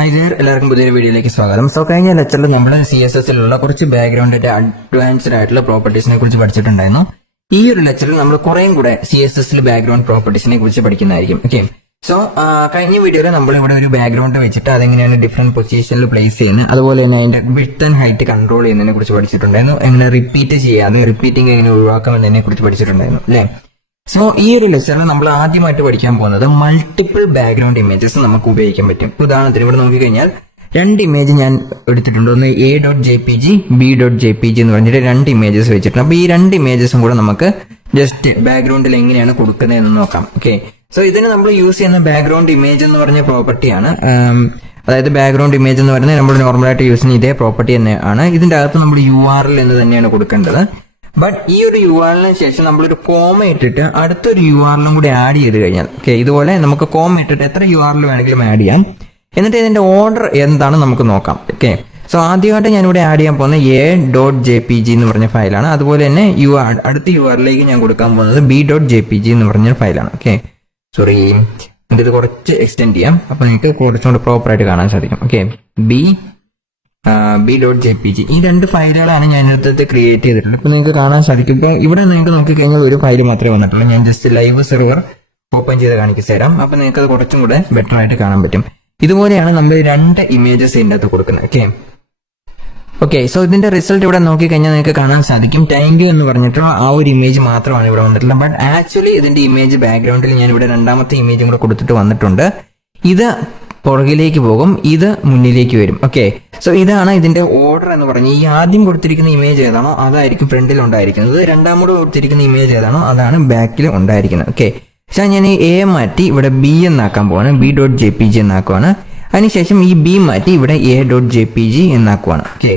Hi there, എല്ലാവർക്കും പുതിയൊരു വീഡിയോയിലേക്ക് സ്വാഗതം. സോ കഴിഞ്ഞ ലെക്ചറിൽ നമ്മൾ CSSലുള്ള കുറച്ച് ബാക്ക്ഗ്രൗണ്ടിന്റെ അഡ്വാൻസ്ഡ് ആയിട്ടുള്ള പ്രോപ്പർട്ടീസിനെ കുറിച്ച് പഠിച്ചിട്ടുണ്ടായിരുന്നു. ഈ ഒരു ലെക്ചറിൽ നമ്മൾ കുറേയും കൂടെ CSSൽ ബാക്ക്ഗ്രൗണ്ട് പ്രോപ്പർട്ടീസിനെ കുറിച്ച് പഠിക്കുന്നതായിരിക്കും. ഓക്കെ, സോ കഴിഞ്ഞ വീഡിയോയിൽ നമ്മൾ ഇവിടെ ഒരു ബാക്ക്ഗ്രൗണ്ട് വെച്ചിട്ട് അതെങ്ങനെയാണ് ഡിഫറെന്റ് പൊസിഷനിൽ പ്ലേസ് ചെയ്യുന്നത്, അതുപോലെ തന്നെ അതിന്റെ വിഡ്ത്ത് ആൻഡ് ഹൈറ്റ് കൺട്രോൾ ചെയ്യുന്നതിനെ കുറിച്ച് പഠിച്ചിട്ടുണ്ടായിരുന്നു. എങ്ങനെ റിപ്പീറ്റ് ചെയ്യാതെ റിപ്പീറ്റിംഗ് എങ്ങനെ ഒഴിവാക്കാം എന്നതിനെ കുറിച്ച് പഠിച്ചിട്ടുണ്ടായിരുന്നു അല്ലേ. സോ ഈ ഒരു ലെക്ചറിൽ നമ്മൾ ആദ്യമായിട്ട് പഠിക്കാൻ പോകുന്നത് മൾട്ടിപ്പിൾ ബാക്ക്ഗ്രൗണ്ട് ഇമേജസ് നമുക്ക് ഉപയോഗിക്കാൻ പറ്റും. ഉദാഹരണത്തിന് ഇവിടെ നോക്കിക്കഴിഞ്ഞാൽ രണ്ട് ഇമേജ് ഞാൻ എടുത്തിട്ടുണ്ട്. ഒന്ന് A.jpg B.jpg എന്ന് പറഞ്ഞിട്ട് രണ്ട് ഇമേജസ് വെച്ചിട്ടുണ്ട്. അപ്പൊ ഈ രണ്ട് ഇമേജസും കൂടെ നമുക്ക് ജസ്റ്റ് ബാക്ക്ഗ്രൗണ്ടിൽ എങ്ങനെയാണ് കൊടുക്കുന്നതെന്ന് നോക്കാം. ഓക്കെ, സോ ഇതിന് നമ്മൾ യൂസ് ചെയ്യുന്ന ബാക്ക്ഗ്രൗണ്ട് ഇമേജ് എന്ന് പറഞ്ഞ പ്രോപ്പർട്ടിയാണ്. അതായത് ബാക്ക്ഗ്രൗണ്ട് ഇമേജ് എന്ന് പറഞ്ഞാൽ നമ്മൾ നോർമലായിട്ട് യൂസ് ചെയ്യുന്ന ഇതേ പ്രോപ്പർട്ടി തന്നെയാണ്. ഇതിന്റെ അകത്ത് നമ്മൾ URL എന്ന് തന്നെയാണ് കൊടുക്കേണ്ടത്. ബട്ട് ഈ ഒരു URLന് ശേഷം നമ്മളൊരു കോമ ഇട്ടിട്ട് അടുത്തൊരു URLും കൂടി ആഡ് ചെയ്ത് കഴിഞ്ഞാൽ, ഓക്കെ, ഇതുപോലെ നമുക്ക് കോമ ഇട്ടിട്ട് എത്ര URL വേണമെങ്കിലും ആഡ് ചെയ്യാം. എന്നിട്ട് ഇതിന്റെ ഓർഡർ എന്താണ് നമുക്ക് നോക്കാം. ഓക്കെ, സോ ആദ്യമായിട്ട് ഞാനിവിടെ ആഡ് ചെയ്യാൻ പോകുന്നത് A.jpg എന്ന് പറഞ്ഞ ഫയലാണ്. അതുപോലെ തന്നെ അടുത്ത URLിലേക്ക് ഞാൻ കൊടുക്കാൻ പോകുന്നത് B.jpg എന്ന് പറഞ്ഞ ഫയലാണ്. ഓക്കെ, സോറി, ഇത് കുറച്ച് എക്സ്റ്റെൻഡ് ചെയ്യാം, അപ്പൊ നിങ്ങൾക്ക് കുറച്ചുകൂടി പ്രോപ്പർ ആയിട്ട് കാണാൻ സാധിക്കും. ഓക്കെ, B.jpg ഈ രണ്ട് ഫയലുകളാണ് ഞാൻ ഇതിനകത്ത് ക്രിയേറ്റ് ചെയ്തിട്ടുള്ളത്. ഇപ്പൊ നിങ്ങൾക്ക് കാണാൻ സാധിക്കും. ഇപ്പോൾ ഇവിടെ നിങ്ങൾക്ക് നോക്കിക്കഴിഞ്ഞാൽ ഒരു ഫയൽ മാത്രമേ വന്നിട്ടുള്ളൂ. ഞാൻ ജസ്റ്റ് ലൈവ് സെർവർ ഓപ്പൺ ചെയ്ത് കാണിച്ചു തരാം. അപ്പൊ നിങ്ങൾക്ക് അത് കുറച്ചും കൂടെ ബെറ്റർ ആയിട്ട് കാണാൻ പറ്റും. ഇതുപോലെയാണ് നമ്മൾ രണ്ട് ഇമേജസ് ഇതിന്റെ അകത്ത് കൊടുക്കുന്നത്. ഓക്കെ, സോ ഇതിന്റെ റിസൾട്ട് ഇവിടെ നോക്കിക്കഴിഞ്ഞാൽ നിങ്ങൾക്ക് കാണാൻ സാധിക്കും. ടാങ്ക് എന്ന് പറഞ്ഞിട്ടുള്ള ആ ഒരു ഇമേജ് മാത്രമാണ് ഇവിടെ വന്നിട്ടുള്ളത്. ബട്ട് ആക്ച്വലി ഇതിന്റെ ഇമേജ് ബാക്ക്ഗ്രൗണ്ടിൽ ഞാൻ ഇവിടെ രണ്ടാമത്തെ ഇമേജും കൂടെ കൊടുത്തിട്ട് വന്നിട്ടുണ്ട്. ഇത് പുറകിലേക്ക് പോകും, ഇത് മുന്നിലേക്ക് വരും. ഓക്കെ, സോ ഇതാണ് ഇതിന്റെ ഓർഡർ എന്ന് പറഞ്ഞ് ഈ ആദ്യം കൊടുത്തിരിക്കുന്ന ഇമേജ് ഏതാണോ അതായിരിക്കും ഫ്രണ്ടിൽ ഉണ്ടായിരിക്കുന്നത്. രണ്ടാമത് കൊടുത്തിരിക്കുന്ന ഇമേജ് ഏതാണോ അതാണ് ബാക്കിൽ ഉണ്ടായിരിക്കുന്നത്. ഓക്കെ, പക്ഷേ ഞാൻ ഈ A മാറ്റി ഇവിടെ B എന്നാക്കാൻ പോവാണ്, B.jpg എന്നാക്കുവാണ്. അതിനുശേഷം ഈ B മാറ്റി ഇവിടെ A.jpg എന്നാക്കുവാണ്. ഓക്കെ,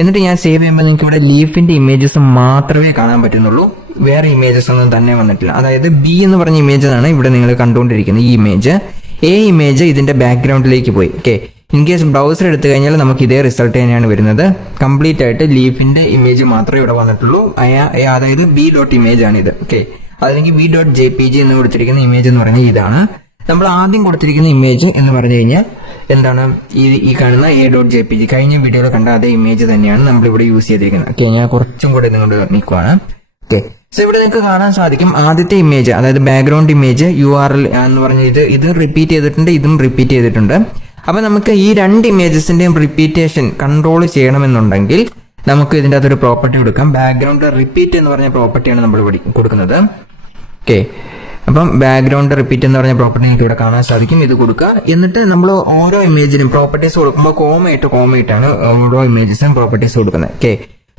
എന്നിട്ട് ഞാൻ സേവ് ചെയ്യുമ്പോൾ നിങ്ങൾക്ക് ഇവിടെ ലീഫിന്റെ ഇമേജസ് മാത്രമേ കാണാൻ പറ്റുന്നുള്ളൂ, വേറെ ഇമേജസ് ഒന്നും തന്നെ വന്നിട്ടില്ല. അതായത് B എന്ന് പറഞ്ഞ ഇമേജ് ആണ് ഇവിടെ നിങ്ങൾ കണ്ടുകൊണ്ടിരിക്കുന്നത്. ഈ ഇമേജ് ഇമേജ് ഇതിന്റെ ബാക്ക്ഗ്രൗണ്ടിലേക്ക് പോയി. ഓക്കെ, ഇൻ കേസ് ബ്രൗസർ എടുത്തു കഴിഞ്ഞാൽ നമുക്ക് ഇതേ റിസൾട്ട് തന്നെയാണ് വരുന്നത്. കംപ്ലീറ്റ് ആയിട്ട് ലീഫിന്റെ ഇമേജ് മാത്രമേ ഇവിടെ വന്നിട്ടുള്ളൂ. അതായത് B.image ആണ് ഇത്. ഓക്കെ, അല്ലെങ്കിൽ B.jpg എന്ന് കൊടുത്തിരിക്കുന്ന ഇമേജ് എന്ന് പറഞ്ഞാൽ ഇതാണ്. നമ്മൾ ആദ്യം കൊടുത്തിരിക്കുന്ന ഇമേജ് എന്ന് പറഞ്ഞു കഴിഞ്ഞാൽ എന്താണ്, ഈ കാണുന്ന A.jpg കഴിഞ്ഞ വീഡിയോയിൽ കണ്ട അതേ ഇമേജ് തന്നെയാണ് നമ്മൾ ഇവിടെ യൂസ് ചെയ്തിരിക്കുന്നത്. ഓക്കെ, ഞാൻ കുറച്ചും കൂടെ നിങ്ങളുടെ നിൽക്കുവാണ്. ഓക്കെ, സോ ഇവിടെ നിങ്ങൾക്ക് കാണാൻ സാധിക്കും ആദ്യത്തെ ഇമേജ്, അതായത് ബാക്ക്ഗ്രൗണ്ട് ഇമേജ് URL എന്ന് പറഞ്ഞ ഇത് റിപ്പീറ്റ് ചെയ്തിട്ടുണ്ട്, ഇതും റിപ്പീറ്റ് ചെയ്തിട്ടുണ്ട്. അപ്പൊ നമുക്ക് ഈ രണ്ട് ഇമേജസിന്റെയും റിപ്പീറ്റേഷൻ കൺട്രോൾ ചെയ്യണമെന്നുണ്ടെങ്കിൽ നമുക്ക് ഇതിന്റെ അകത്തൊരു പ്രോപ്പർട്ടി കൊടുക്കാം. ബാക്ക്ഗ്രൗണ്ട് റിപ്പീറ്റ് എന്ന് പറഞ്ഞ പ്രോപ്പർട്ടിയാണ് നമ്മൾ കൊടുക്കുന്നത്. ഓക്കെ, അപ്പം ബാക്ക്ഗ്രൗണ്ട് റിപ്പീറ്റ് എന്ന് പറഞ്ഞ പ്രോപ്പർട്ടി നിങ്ങൾക്ക് ഇവിടെ കാണാൻ സാധിക്കും. ഇത് കൊടുക്കുക. എന്നിട്ട് നമ്മൾ ഓരോ ഇമേജിനും പ്രോപ്പർട്ടീസ് കൊടുക്കുമ്പോൾ കോമയിട്ടാണ് ഓരോ ഇമേജസിനും പ്രോപ്പർട്ടീസ് കൊടുക്കുന്നത്. ഓക്കെ,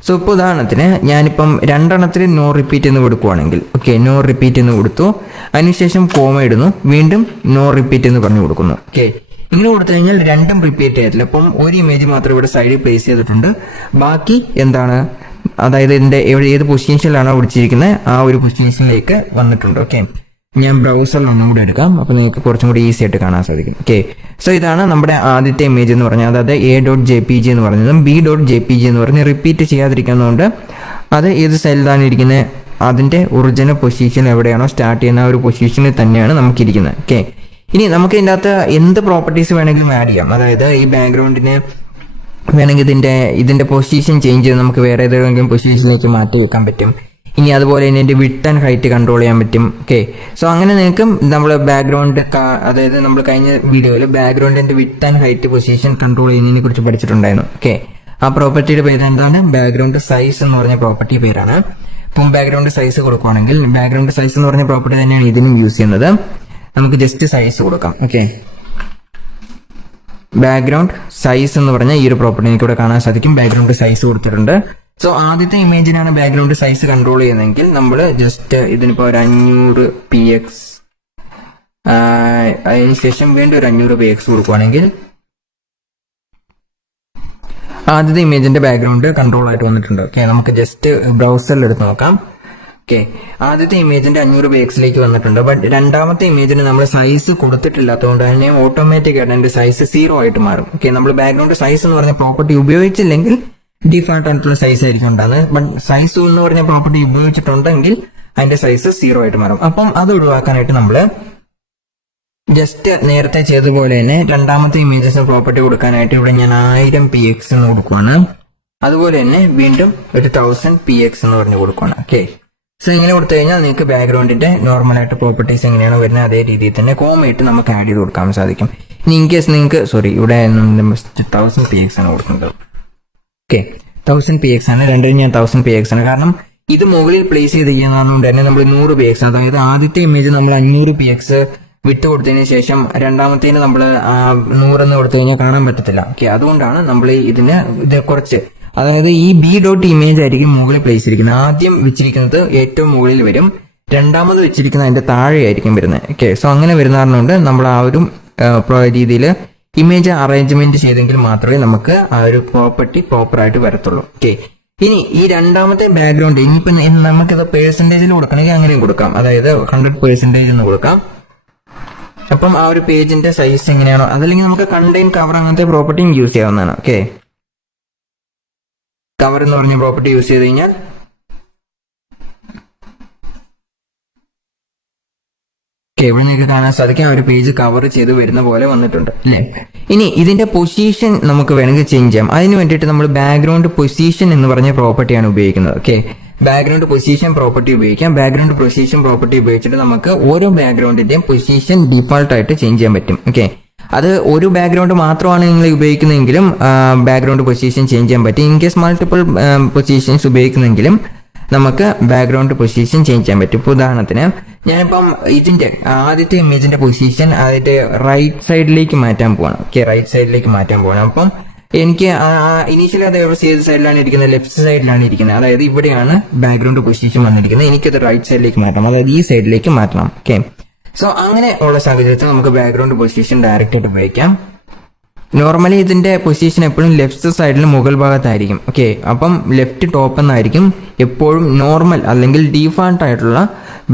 സോ ഇപ്പോൾ ഉദാഹരണത്തിന് ഞാനിപ്പം രണ്ടെണ്ണത്തിൽ നോ റിപ്പീറ്റ് എന്ന് കൊടുക്കുവാണെങ്കിൽ, ഓക്കെ, നോ റിപ്പീറ്റ് എന്ന് കൊടുത്തു, അതിനുശേഷം കോമ ഇടുന്നു, വീണ്ടും നോ റിപ്പീറ്റ് എന്ന് പറഞ്ഞു കൊടുക്കുന്നു. ഓക്കെ, ഇങ്ങനെ കൊടുത്തു കഴിഞ്ഞാൽ രണ്ടും റിപ്പീറ്റ് ചെയ്തിട്ടില്ല. അപ്പം ഒരു ഇമേജ് മാത്രം ഇവിടെ സൈഡിൽ പ്ലേസ് ചെയ്തിട്ടുണ്ട്, ബാക്കി എന്താണ്, അതായത് ഇതിന്റെ ഏത് പൊസിഷനിലാണോ പിടിച്ചിരിക്കുന്നത് ആ ഒരു പൊസിഷനിലേക്ക് വന്നിട്ടുണ്ട്. ഓക്കെ, ഞാൻ ബ്രൗസറിൽ ഒന്നും കൂടെ എടുക്കാം, അപ്പൊ നിങ്ങൾക്ക് കുറച്ചും കൂടി ഈസി ആയിട്ട് കാണാൻ സാധിക്കും. ഓക്കെ, സോ ഇതാണ് നമ്മുടെ ആദ്യത്തെ ഇമേജ് എന്ന് പറഞ്ഞാൽ, അതായത് A.jpg എന്ന് പറഞ്ഞതും B.jpg എന്ന് പറഞ്ഞ് റിപ്പീറ്റ് ചെയ്യാതിരിക്കുന്നതുകൊണ്ട് അത് ഏത് സൈഡിലാണ് ഇരിക്കുന്നത്, അതിന്റെ ഒറിജിനൽ പൊസിഷൻ എവിടെയാണോ സ്റ്റാർട്ട് ചെയ്യുന്ന ആ ഒരു പൊസിഷനിൽ തന്നെയാണ് നമുക്കിരിക്കുന്നത്. ഓക്കെ, ഇനി നമുക്ക് ഇതിൻ്റെ അകത്ത് എന്ത് പ്രോപ്പർട്ടീസ് വേണമെങ്കിലും ആഡ് ചെയ്യാം. അതായത് ഈ ബാക്ക്ഗ്രൗണ്ടിന് വേണമെങ്കിൽ ഇതിന്റെ പൊസിഷൻ ചേഞ്ച് ചെയ്ത് നമുക്ക് വേറെ ഏതെങ്കിലും പൊസിഷനിലേക്ക് മാറ്റി വെക്കാൻ പറ്റും. ഇനി അതുപോലെ തന്നെ ഇതിന്റെ വിഡ്ത്ത് ആൻഡ് ഹൈറ്റ് കൺട്രോൾ ചെയ്യാൻ പറ്റും. ഓക്കെ, സോ അങ്ങനെ നിങ്ങൾക്ക് നമ്മൾ ബാക്ക്ഗ്രൗണ്ട്, അതായത് നമ്മൾ കഴിഞ്ഞ വീഡിയോയിൽ ബാക്ക്ഗ്രൗണ്ടിന്റെ width and height position control ചെയ്യുന്നതിനെ കുറിച്ച് പഠിച്ചിട്ടുണ്ടായിരുന്നു. ഓക്കെ, ആ പ്രോപ്പർട്ടിയുടെ പേര് എന്താണ്, ബാക്ക്ഗ്രൗണ്ട് സൈസ് എന്ന് പറഞ്ഞ പ്രോപ്പർട്ടി പേരാണ്. ഇപ്പം ബാക്ക്ഗ്രൗണ്ട് സൈസ് കൊടുക്കുകയാണെങ്കിൽ ബാക്ക്ഗ്രൗണ്ട് സൈസ് എന്ന് പറഞ്ഞ പ്രോപ്പർട്ടി തന്നെയാണ് ഇതിനും യൂസ് ചെയ്യുന്നത്. നമുക്ക് ജസ്റ്റ് സൈസ് കൊടുക്കാം. ഓക്കെ, ബാക്ക്ഗ്രൗണ്ട് സൈസ് എന്ന് പറഞ്ഞ ഈ ഒരു പ്രോപ്പർട്ടി എനിക്ക് ഇവിടെ കാണാൻ സാധിക്കും. ബാക്ക്ഗ്രൗണ്ട് സൈസ് കൊടുത്തിട്ടുണ്ട്. സോ ആദ്യത്തെ ഇമേജിനാണ് ബാക്ക്ഗ്രൗണ്ട് സൈസ് കൺട്രോൾ ചെയ്യുന്നതെങ്കിൽ നമ്മൾ ജസ്റ്റ് ഇതിനിപ്പോ ഒരു 500 px, അതിനുശേഷം വീണ്ടും ഒരു 500 px കൊടുക്കുവാണെങ്കിൽ ആദ്യത്തെ ഇമേജിന്റെ ബാക്ക്ഗ്രൗണ്ട് കൺട്രോൾ ആയിട്ട് വന്നിട്ടുണ്ട്. ഓക്കെ, നമുക്ക് ജസ്റ്റ് ബ്രൗസറിൽ എടുത്ത് നോക്കാം. ഓക്കെ, ആദ്യത്തെ ഇമേജിന്റെ 500 pxലേക്ക് വന്നിട്ടുണ്ട്. ബട്ട് രണ്ടാമത്തെ ഇമേജിന് നമ്മൾ സൈസ് കൊടുത്തിട്ടില്ലാത്തതുകൊണ്ട് തന്നെ ഓട്ടോമാറ്റിക് ആയിട്ട് അതിന്റെ സൈസ് 0 ആയിട്ട് മാറും. ഓക്കെ, നമ്മൾ ബാക്ക്ഗ്രൗണ്ട് സൈസ് എന്ന് പറഞ്ഞ പ്രോപ്പർട്ടി ഉപയോഗിച്ചില്ലെങ്കിൽ ഡിഫോൾട്ട് ആയിട്ടുള്ള സൈസ് ആയിരിക്കും ഉണ്ടാകുന്നത്. ബട്ട് സൈസ് എന്ന് പറഞ്ഞ പ്രോപ്പർട്ടി ഉപയോഗിച്ചിട്ടുണ്ടെങ്കിൽ അതിന്റെ സൈസ് 0 ആയിട്ട് മാറും. അപ്പം അത് ഒഴിവാക്കാനായിട്ട് നമ്മൾ ജസ്റ്റ് നേരത്തെ ചെയ്തതുപോലെ തന്നെ രണ്ടാമത്തെ ഇമേജസിന് പ്രോപ്പർട്ടി കൊടുക്കാനായിട്ട് ഇവിടെ ഞാൻ 1000 px എന്ന് കൊടുക്കുവാണ്. അതുപോലെ തന്നെ വീണ്ടും ഒരു 1000 px എന്ന് പറഞ്ഞ് കൊടുക്കുവാണ്. ഓക്കെ, സോ ഇങ്ങനെ കൊടുത്തു കഴിഞ്ഞാൽ നിങ്ങൾക്ക് ബാക്ക്ഗ്രൗണ്ടിന്റെ നോർമലായിട്ട് പ്രോപ്പർട്ടീസ് എങ്ങനെയാണോ വരുന്നത് അതേ രീതിയിൽ തന്നെ കോമയിട്ട് നമുക്ക് ആഡ് ചെയ്ത് കൊടുക്കാൻ സാധിക്കും. ഇനി ഇൻ കേസ് നിങ്ങൾക്ക് ഇവിടെ 1000 px ആണ് കൊടുക്കുന്നത്. ഓക്കെ, 1000 px ആണ്, രണ്ടിനും ഞാൻ 1000 px ആണ്. കാരണം ഇത് മുകളിൽ പ്ലേസ് ചെയ്ത് ചെയ്യുന്നതുകൊണ്ട് തന്നെ നമ്മൾ 100 px, അതായത് ആദ്യത്തെ ഇമേജ് നമ്മൾ 500 px വിട്ട് കൊടുത്തതിന് ശേഷം രണ്ടാമത്തേന് നമ്മൾ 100 എന്ന് കൊടുത്തു കഴിഞ്ഞാൽ കാണാൻ പറ്റത്തില്ല. ഓക്കെ, അതുകൊണ്ടാണ് നമ്മൾ ഇത് കുറച്ച്, അതായത് ഈ b.image ആയിരിക്കും മുകളിൽ പ്ലേസ് ചെയ്തിരിക്കുന്നത്. ആദ്യം വെച്ചിരിക്കുന്നത് ഏറ്റവും മുകളിൽ വരും, രണ്ടാമത് വെച്ചിരിക്കുന്നത് അതിന്റെ താഴെ ആയിരിക്കും വരുന്നത്. ഓക്കെ, സോ അങ്ങനെ വരുന്ന കാരണമുണ്ട് നമ്മൾ ആ ഒരു രീതിയിൽ ഇമേജ് അറേഞ്ച്മെന്റ് ചെയ്തെങ്കിൽ മാത്രമേ നമുക്ക് ആ ഒരു പ്രോപ്പർട്ടി പ്രോപ്പർ ആയിട്ട് വരത്തുള്ളൂ. ഓക്കെ, ഇനി ഈ രണ്ടാമത്തെ ബാക്ക്ഗ്രൗണ്ട് ഇനിയിപ്പോ നമുക്കിത് പേഴ്സൻറ്റേജിൽ കൊടുക്കണമെങ്കിൽ അങ്ങനെയും കൊടുക്കാം, അതായത് 100% എന്ന് കൊടുക്കാം. അപ്പം ആ ഒരു പേജിന്റെ സൈസ് എങ്ങനെയാണോ, അതല്ലെങ്കിൽ നമുക്ക് കണ്ടെയ്ൻ കവർ അങ്ങനത്തെ പ്രോപ്പർട്ടിയും യൂസ് ചെയ്യാവുന്നതാണ്. ഓക്കെ, കവർ എന്ന് പറഞ്ഞ പ്രോപ്പർട്ടി യൂസ് ചെയ്ത് കഴിഞ്ഞാൽ ഇവിടെ നിങ്ങൾക്ക് കാണാൻ സാധിക്കും ആ ഒരു പേജ് കവർ ചെയ്ത് വരുന്ന പോലെ വന്നിട്ടുണ്ട് അല്ലേ. ഇനി ഇതിന്റെ പൊസിഷൻ നമുക്ക് വേണമെങ്കിൽ ചേഞ്ച് ചെയ്യാം. അതിന് വേണ്ടിയിട്ട് നമ്മൾ ബാക്ക്ഗ്രൗണ്ട് പൊസിഷൻ എന്ന് പറഞ്ഞ പ്രോപ്പർട്ടിയാണ് ഉപയോഗിക്കുന്നത്. ഓക്കെ, ബാക്ക്ഗ്രൗണ്ട് പൊസിഷൻ പ്രോപ്പർട്ടി ഉപയോഗിക്കാം. ബാക്ക്ഗ്രൗണ്ട് പൊസിഷൻ പ്രോപ്പർട്ടി ഉപയോഗിച്ചിട്ട് നമുക്ക് ഓരോ ബാക്ക്ഗ്രൗണ്ടിന്റെയും പൊസിഷൻ ഡിഫോൾട്ട് ആയിട്ട് ചേഞ്ച് ചെയ്യാൻ പറ്റും. ഓക്കെ, അത് ഒരു ബാക്ക്ഗ്രൗണ്ട് മാത്രമാണ് നിങ്ങൾ ഉപയോഗിക്കുന്നതെങ്കിലും ബാക്ക്ഗ്രൗണ്ട് പൊസിഷൻ ചേഞ്ച് ചെയ്യാൻ പറ്റും. ഇൻ കേസ് മൾട്ടിപ്പിൾ പൊസിഷൻസ് ഉപയോഗിക്കുന്നെങ്കിലും നമുക്ക് ബാക്ക്ഗ്രൗണ്ട് പൊസിഷൻ ചേഞ്ച് ചെയ്യാൻ പറ്റും. ഇപ്പോൾ ഉദാഹരണത്തിന് ഞാനിപ്പം ഇതിന്റെ ആദ്യത്തെ ഇമേജിന്റെ പൊസിഷൻ അതിന്റെ റൈറ്റ് സൈഡിലേക്ക് മാറ്റാൻ പോവാണ്. ഓക്കെ, റൈറ്റ് സൈഡിലേക്ക് മാറ്റാൻ പോവാണ്. അപ്പം എനിക്ക് ഇനീഷ്യലി അത് ഏത് സൈഡിലാണ് ഇരിക്കുന്നത്, ലെഫ്റ്റ് സൈഡിലാണ് ഇരിക്കുന്നത്, അതായത് ഇവിടെയാണ് ബാക്ക്ഗ്രൗണ്ട് പൊസിഷൻ വന്നിരിക്കുന്നത്. എനിക്കത് റൈറ്റ് സൈഡിലേക്ക് മാറ്റണം, അതായത് ഈ സൈഡിലേക്ക് മാറ്റണം. ഓക്കെ, സോ അങ്ങനെ ഉള്ള സാഹചര്യത്തിൽ നമുക്ക് ബാക്ക്ഗ്രൗണ്ട് പൊസിഷൻ ഡയറക്റ്റ് ആയിട്ട് ഉപയോഗിക്കാം. നോർമലി ഇതിന്റെ പൊസിഷൻ എപ്പോഴും ലെഫ്റ്റ് സൈഡിൽ മുകൾ ഭാഗത്തായിരിക്കും. ഓക്കെ, അപ്പം ലെഫ്റ്റ് ടോപ്പ് എന്നായിരിക്കും എപ്പോഴും നോർമൽ അല്ലെങ്കിൽ ഡീഫാൾട്ട് ആയിട്ടുള്ള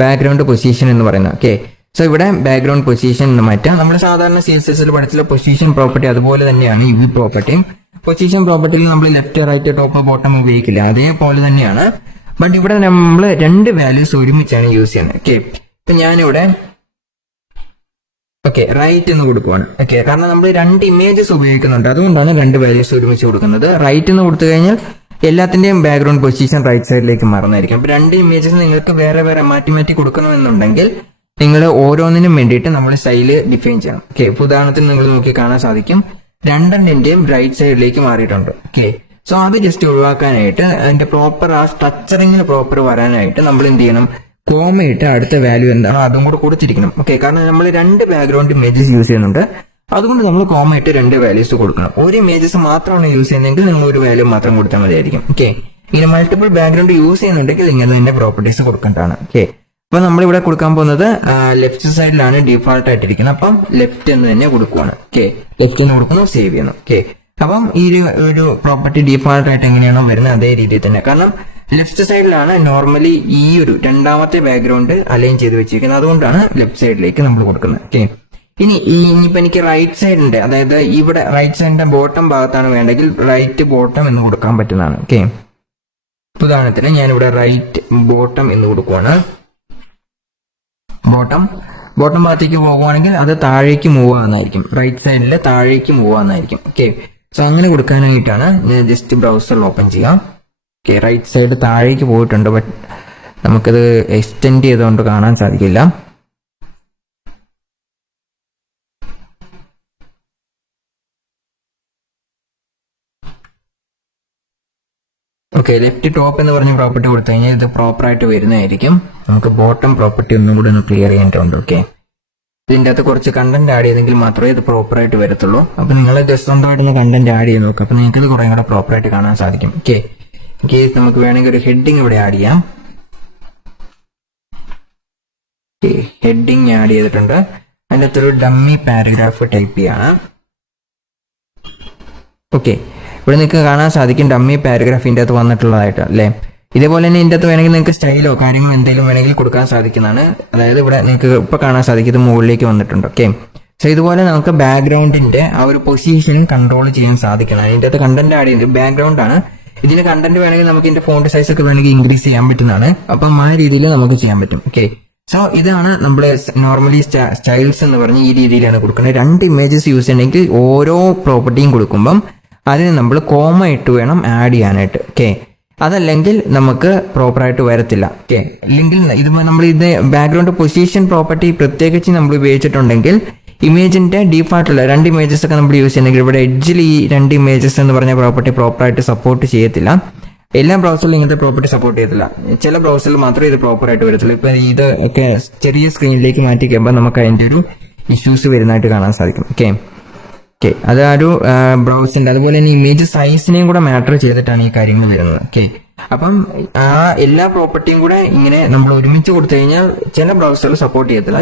ബാക്ക്ഗ്രൗണ്ട് പൊസിഷൻ എന്ന് പറയുന്നത്. ഓക്കെ, സോ ഇവിടെ ബാക്ക്ഗ്രൗണ്ട് പൊസിഷൻ എന്ന് മാറ്റാം. നമ്മൾ സാധാരണ CSS പഠിച്ചുള്ള പൊസിഷൻ പ്രോപ്പർട്ടി അതുപോലെ തന്നെയാണ് ഈ പ്രോപ്പർട്ടിയും. പൊസിഷൻ പ്രോപ്പർട്ടിയിൽ നമ്മൾ ലെഫ്റ്റ് റൈറ്റ് ടോപ്പ് ബോട്ടം ഉപയോഗിക്കില്ല, അതേപോലെ തന്നെയാണ്. ബട്ട് ഇവിടെ നമ്മൾ രണ്ട് വാല്യൂസ് ഒരുമിച്ചാണ് യൂസ് ചെയ്യുന്നത്. ഓക്കെ, ഇപ്പൊ ഞാനിവിടെ റൈറ്റ് എന്ന് കൊടുക്കുവാണ്. ഓക്കെ, കാരണം നമ്മൾ രണ്ട് ഇമേജസ് ഉപയോഗിക്കുന്നുണ്ട്, അതുകൊണ്ടാണ് രണ്ട് വാല്യൂസ് ഒരുമിച്ച് കൊടുക്കുന്നത്. റൈറ്റ് എന്ന് കൊടുത്തു കഴിഞ്ഞാൽ എല്ലാത്തിന്റെയും ബാക്ക്ഗ്രൗണ്ട് പൊസിഷൻ റൈറ്റ് സൈഡിലേക്ക് മാറുന്നതായിരിക്കും. അപ്പൊ രണ്ട് ഇമേജസ് നിങ്ങൾക്ക് വേറെ വേറെ മാറ്റി മാറ്റി കൊടുക്കണമെന്നുണ്ടെങ്കിൽ നിങ്ങൾ ഓരോന്നിനും വേണ്ടിയിട്ട് നമ്മൾ സ്റ്റൈല് ഡിഫൈൻ ചെയ്യണം. ഓക്കെ, ഉദാഹരണത്തിന് നിങ്ങൾ നോക്കി കാണാൻ സാധിക്കും രണ്ടെണ്ണിന്റെയും റൈറ്റ് സൈഡിലേക്ക് മാറിയിട്ടുണ്ട്. ഓക്കെ, സോ അത് ജസ്റ്റ് ഒഴിവാക്കാനായിട്ട് അതിന്റെ പ്രോപ്പർ ആ സ്ട്രക്ചറിങ്ങിന് പ്രോപ്പർ വരാനായിട്ട് നമ്മൾ എന്ത് ചെയ്യണം, കോമയിട്ട് അടുത്ത വാല്യൂ എന്താണോ അതും കൂടെ കൊടുത്തിരിക്കണം. ഓക്കെ, കാരണം നമ്മൾ രണ്ട് ബാക്ക്ഗ്രൗണ്ട് ഇമേജസ് യൂസ് ചെയ്യുന്നുണ്ട്, അതുകൊണ്ട് നമ്മൾ കോമയിട്ട് രണ്ട് വാല്യൂസ് കൊടുക്കണം. ഒരു ഇമേജസ് മാത്രമാണ് യൂസ് ചെയ്യുന്നതെങ്കിൽ നിങ്ങൾ ഒരു വാല്യൂ മാത്രം കൊടുത്താൽ മതിയായിരിക്കും. ഓക്കെ, ഇങ്ങനെ മൾട്ടിപ്പിൾ ബാക്ക്ഗ്രൗണ്ട് യൂസ് ചെയ്യുന്നുണ്ടെങ്കിൽ ഇങ്ങനെ തന്നെ പ്രോപ്പർട്ടീസ് കൊടുക്കേണ്ടതാണ്. ഓക്കെ, അപ്പൊ നമ്മളിവിടെ കൊടുക്കാൻ പോകുന്നത് ലെഫ്റ്റ് സൈഡിലാണ് ഡീഫാൾട്ട് ആയിട്ടിരിക്കുന്നത്, അപ്പം ലെഫ്റ്റ് എന്ന് തന്നെ കൊടുക്കുവാണ്. ഓക്കെ, ലെഫ്റ്റ് എന്ന് കൊടുക്കുന്നു, സേവ് ചെയ്യുന്നു. ഓക്കെ, അപ്പം ഈ ഒരു പ്രോപ്പർട്ടി ഡീഫാൾട്ട് ആയിട്ട് എങ്ങനെയാണോ വരുന്നത് അതേ രീതിയിൽ തന്നെ, കാരണം ലെഫ്റ്റ് സൈഡിലാണ് നോർമലി ഈ ഒരു രണ്ടാമത്തെ ബാക്ക്ഗ്രൗണ്ട് അലൈൻ ചെയ്ത് വെച്ചിരിക്കുന്നത്, അതുകൊണ്ടാണ് ലെഫ്റ്റ് സൈഡിലേക്ക് നമ്മൾ കൊടുക്കുന്നത്. ഓക്കെ, ഇനിയിപ്പോ എനിക്ക് റൈറ്റ് സൈഡിന്റെ, അതായത് ഇവിടെ റൈറ്റ് സൈഡിന്റെ ബോട്ടം ഭാഗത്താണ് വേണ്ടെങ്കിൽ റൈറ്റ് ബോട്ടം എന്ന് കൊടുക്കാൻ പറ്റുന്നതാണ്. ഓക്കെ, ഉദാഹരണത്തിന് ഞാനിവിടെ റൈറ്റ് ബോട്ടം എന്ന് കൊടുക്കുവാണ്. ബോട്ടം ഭാഗത്തേക്ക് പോകുവാണെങ്കിൽ അത് താഴേക്ക് മൂവ് ആവുന്നതായിരിക്കും, റൈറ്റ് സൈഡിൽ താഴേക്ക് മൂവ് ആവുന്നതായിരിക്കും. ഓക്കെ, സോ അങ്ങനെ കൊടുക്കാനായിട്ടാണ് ഞാൻ ജസ്റ്റ് ബ്രൗസർ ഓപ്പൺ ചെയ്യാം. ഓക്കെ, റൈറ്റ് സൈഡ് താഴേക്ക് പോയിട്ടുണ്ട്, ബട്ട് നമുക്കത് എക്സ്റ്റെൻഡ് ചെയ്തുകൊണ്ട് കാണാൻ സാധിക്കില്ല. ഓക്കെ, ലെഫ്റ്റ് ടോപ്പ് എന്ന് പറഞ്ഞ പ്രോപ്പർട്ടി കൊടുത്തു കഴിഞ്ഞാൽ ഇത് പ്രോപ്പർ ആയിട്ട് വരുന്നതായിരിക്കും. നമുക്ക് ബോട്ടം പ്രോപ്പർട്ടി ഒന്നും കൂടി ഒന്ന് ക്ലിയർ ചെയ്യേണ്ടതുണ്ട്. ഓക്കെ, ഇതിൻ്റെ അകത്ത് കുറച്ച് കണ്ടന്റ് ആഡ് ചെയ്തെങ്കിൽ മാത്രമേ ഇത് പ്രോപ്പർ ആയിട്ട് വരത്തുള്ളൂ. അപ്പൊ നിങ്ങൾ ജസ്റ്റ് സ്വന്തമായിട്ട് കണ്ടന്റ് ആഡ് ചെയ്ത് നോക്കുക, അപ്പൊ നിങ്ങൾക്ക് ഇത് കുറേ കൂടെ പ്രോപ്പർ ആയിട്ട് കാണാൻ സാധിക്കും. ഓക്കെ, നമുക്ക് വേണമെങ്കിൽ ഒരു ഹെഡിങ് ഇവിടെ ആഡ് ചെയ്യാം. ഹെഡിങ് ആഡ് ചെയ്തിട്ടുണ്ട്, അതിൻ്റെ അകത്തൊരു ഡമ്മി പാരഗ്രാഫ് ടൈപ്പ് ചെയ്യാണ്. ഓക്കെ, ഇവിടെ നിങ്ങൾക്ക് കാണാൻ സാധിക്കും ഡമ്മി പാരഗ്രാഫിൻ്റെ അകത്ത് വന്നിട്ടുള്ളതായിട്ട് അല്ലേ. ഇതേപോലെ തന്നെ ഇതിൻ്റെ അകത്ത് വേണമെങ്കിൽ നിങ്ങൾക്ക് സ്റ്റൈലോ കാര്യങ്ങളോ എന്തെങ്കിലും വേണമെങ്കിൽ കൊടുക്കാൻ സാധിക്കുന്നതാണ്. അതായത് ഇവിടെ നിങ്ങൾക്ക് ഇപ്പൊ കാണാൻ സാധിക്കും ഇത് മുകളിലേക്ക് വന്നിട്ടുണ്ട്. ഓക്കെ, സോ ഇതുപോലെ നമുക്ക് ബാക്ക്ഗ്രൗണ്ടിന്റെ ആ ഒരു പൊസിഷൻ കൺട്രോൾ ചെയ്യാൻ സാധിക്കണം. അതിൻ്റെ അകത്ത് കണ്ടന്റ് ആഡ് ചെയ്യുന്നത് ബാക്ക്ഗ്രൗണ്ട് ആണ്. ഇതിന് കണ്ടന്റ് വേണമെങ്കിൽ നമുക്ക് ഇതിന്റെ ഫോണ്ട് സൈസ് ഒക്കെ വേണമെങ്കിൽ ഇൻക്രീസ് ചെയ്യാൻ പറ്റുന്നതാണ്. അപ്പം ആ രീതിയിൽ നമുക്ക് ചെയ്യാൻ പറ്റും. ഓക്കെ, സോ ഇതാണ് നമ്മൾ നോർമലി സ്റ്റൈൽസ് എന്ന് പറഞ്ഞ് ഈ രീതിയിലാണ് കൊടുക്കുന്നത്. 2 ഇമേജസ് യൂസ് ചെയ്യണമെങ്കിൽ ഓരോ പ്രോപ്പർട്ടിയും കൊടുക്കുമ്പം അതിന് നമ്മൾ കോമ ഇട്ട് വേണം ആഡ് ചെയ്യാനായിട്ട്. ഓക്കെ, അതല്ലെങ്കിൽ നമുക്ക് പ്രോപ്പറായിട്ട് വരത്തില്ല. ഓക്കെ, അല്ലെങ്കിൽ ഇത് നമ്മൾ ഇത് ബാക്ക്ഗ്രൗണ്ട് പൊസിഷൻ പ്രോപ്പർട്ടി പ്രത്യേകിച്ച് നമ്മൾ ഉപയോഗിച്ചിട്ടുണ്ടെങ്കിൽ ഇമേജിന്റെ ഡീഫാൾട്ടുള്ള 2 ഇമേജസ് ഒക്കെ നമ്മൾ യൂസ് ചെയ്യണമെങ്കിൽ ഇവിടെ എഡ്ജിൽ ഈ 2 ഇമേജസ് എന്ന് പറഞ്ഞ പ്രോപ്പർട്ടി പ്രോപ്പറായിട്ട് സപ്പോർട്ട് ചെയ്യത്തില്ല. എല്ലാ ബ്രൗസറിലും ഇങ്ങനത്തെ പ്രോപ്പർട്ടി സപ്പോർട്ട് ചെയ്യത്തില്ല. ചില ബ്രൗസറിൽ മാത്രമേ ഇത് പ്രോപ്പറായിട്ട് വരത്തുള്ളൂ. ഇപ്പൊ ഇത് ഒക്കെ ചെറിയ സ്ക്രീനിലേക്ക് മാറ്റി കഴിയുമ്പോൾ നമുക്ക് അതിന്റെ ഒരു ഇഷ്യൂസ് വരുന്നതായിട്ട് കാണാൻ സാധിക്കും. ഓക്കെ, അത് ആ ഒരു ബ്രൗസറിന്റെ അതുപോലെ തന്നെ ഇമേജ് സൈസിനെയും കൂടെ മാറ്റർ ചെയ്തിട്ടാണ് ഈ കാര്യങ്ങൾ വരുന്നത്. ഓക്കെ, അപ്പം ആ എല്ലാ പ്രോപ്പർട്ടിയും കൂടെ ഇങ്ങനെ നമ്മൾ ഒരുമിച്ച് കൊടുത്തു കഴിഞ്ഞാൽ ചില ബ്രൗസറിൽ സപ്പോർട്ട് ചെയ്യത്തില്ല.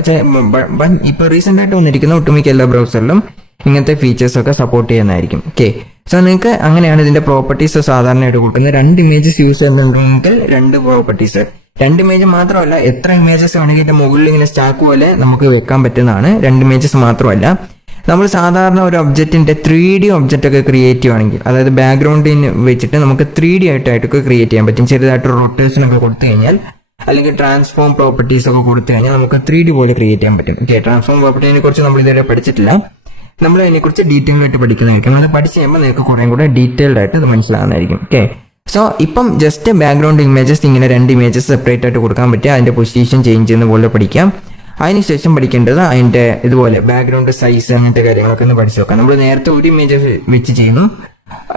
ഇപ്പൊ റീസെന്റ് ആയിട്ട് വന്നിരിക്കുന്ന ഒട്ടുമിക്ക എല്ലാ ബ്രൗസറിലും ഇങ്ങനത്തെ ഫീച്ചേഴ്സ് ഒക്കെ സപ്പോർട്ട് ചെയ്യുന്നതായിരിക്കും. ഓക്കെ, സോ നിങ്ങൾക്ക് അങ്ങനെയാണ് ഇതിന്റെ പ്രോപ്പർട്ടീസ് സാധാരണയായിട്ട് കൊടുക്കുന്നത്. 2 ഇമേജസ് യൂസ് ചെയ്യുന്നുണ്ടെങ്കിൽ 2 പ്രോപ്പർട്ടീസ്, 2 ഇമേജ് മാത്രമല്ല എത്ര ഇമേജസ് വേണമെങ്കിൽ ഇതിന്റെ മുകളിൽ ഇങ്ങനെ സ്റ്റാക്ക് പോലെ നമുക്ക് വെക്കാൻ പറ്റുന്നതാണ്. 2 ഇമേജസ് മാത്രമല്ല, നമ്മൾ സാധാരണ ഒരു ഒബ്ജക്റ്റിന്റെ 3D ഒബ്ജക്റ്റ് ഒക്കെ ക്രിയേറ്റ് ചെയ്യുകയാണെങ്കിൽ, അതായത് ബാക്ക്ഗ്രൗണ്ടിന് വെച്ചിട്ട് നമുക്ക് 3D ആയിട്ടൊക്കെ ക്രിയേറ്റ് ചെയ്യാൻ പറ്റും. ചെറുതായിട്ട് റൊട്ടേഷൻ ഒക്കെ കൊടുത്തു കഴിഞ്ഞാൽ അല്ലെങ്കിൽ ട്രാൻസ്ഫോം പ്രോപ്പർട്ടീസ് ഒക്കെ കൊടുത്തു കഴിഞ്ഞാൽ നമുക്ക് 3D പോലെ ക്രിയേറ്റ് ചെയ്യാൻ പറ്റും. ഓക്കെ, ട്രാൻസ്ഫോം പ്രോപ്പർട്ടിനെ കുറിച്ച് നമ്മൾ ഇതുവരെ പഠിച്ചിട്ടില്ല. നമ്മൾ അതിനെക്കുറിച്ച് ഡീറ്റെയിൽഡ് ആയിട്ട് പഠിക്കുന്നതായിരിക്കും. അത് പഠിച്ചു കഴിയുമ്പോൾ നിങ്ങൾക്ക് കുറേ കൂടെ ഡീറ്റെയിൽഡ് ആയിട്ട് അത് മനസ്സിലാകുന്നതായിരിക്കും. ഓക്കെ, സോ ഇപ്പം ജസ്റ്റ് ബാക്ക്ഗ്രൗണ്ട് ഇമേജസ് ഇങ്ങനെ 2 ഇമേജസ് സെപ്പറേറ്റ് ആയിട്ട് കൊടുക്കാൻ പറ്റുക, അതിന്റെ പൊസിഷൻ ചേഞ്ച് ചെയ്യുന്ന പോലെ പഠിക്കാം. അതിനുശേഷം പഠിക്കേണ്ടത് അതിന്റെ ഇതുപോലെ ബാക്ക്ഗ്രൗണ്ട് സൈസ് അങ്ങനത്തെ കാര്യങ്ങളൊക്കെ ഒന്ന് പഠിച്ചു നോക്കാം. നമ്മൾ നേരത്തെ 1 ഇമേജ് വെച്ച് ചെയ്യുന്നു,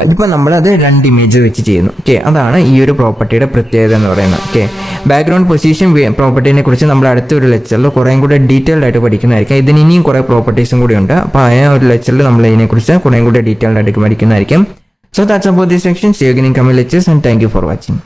ഇതിപ്പോൾ നമ്മളത് 2 ഇമേജ് വെച്ച് ചെയ്യുന്നു. ഓക്കെ, അതാണ് ഈ ഒരു പ്രോപ്പർട്ടിയുടെ പ്രത്യേകത എന്ന് പറയുന്നത്. ഓക്കെ, ബാക്ക്ഗ്രൗണ്ട് പൊസിഷൻ പ്രോപ്പർട്ടിനെ കുറിച്ച് നമ്മൾ അടുത്തൊരു ലെക്ചറിൽ കുറേ കൂടെ ഡീറ്റെയിൽഡ് ആയിട്ട് പഠിക്കുന്നതായിരിക്കും. ഇതിന് ഇനിയും കുറേ പ്രോപ്പർട്ടീസും കൂടി ഉണ്ട്. അപ്പോൾ ആ ഒരു ലെക്ചറിൽ നമ്മൾ ഇതിനെക്കുറിച്ച് കുറേ കൂടെ ഡീറ്റെയിൽഡ് ആയിട്ട് പഠിക്കുന്നതായിരിക്കും. So that's about this section. See you again in coming lectures and thank you for watching.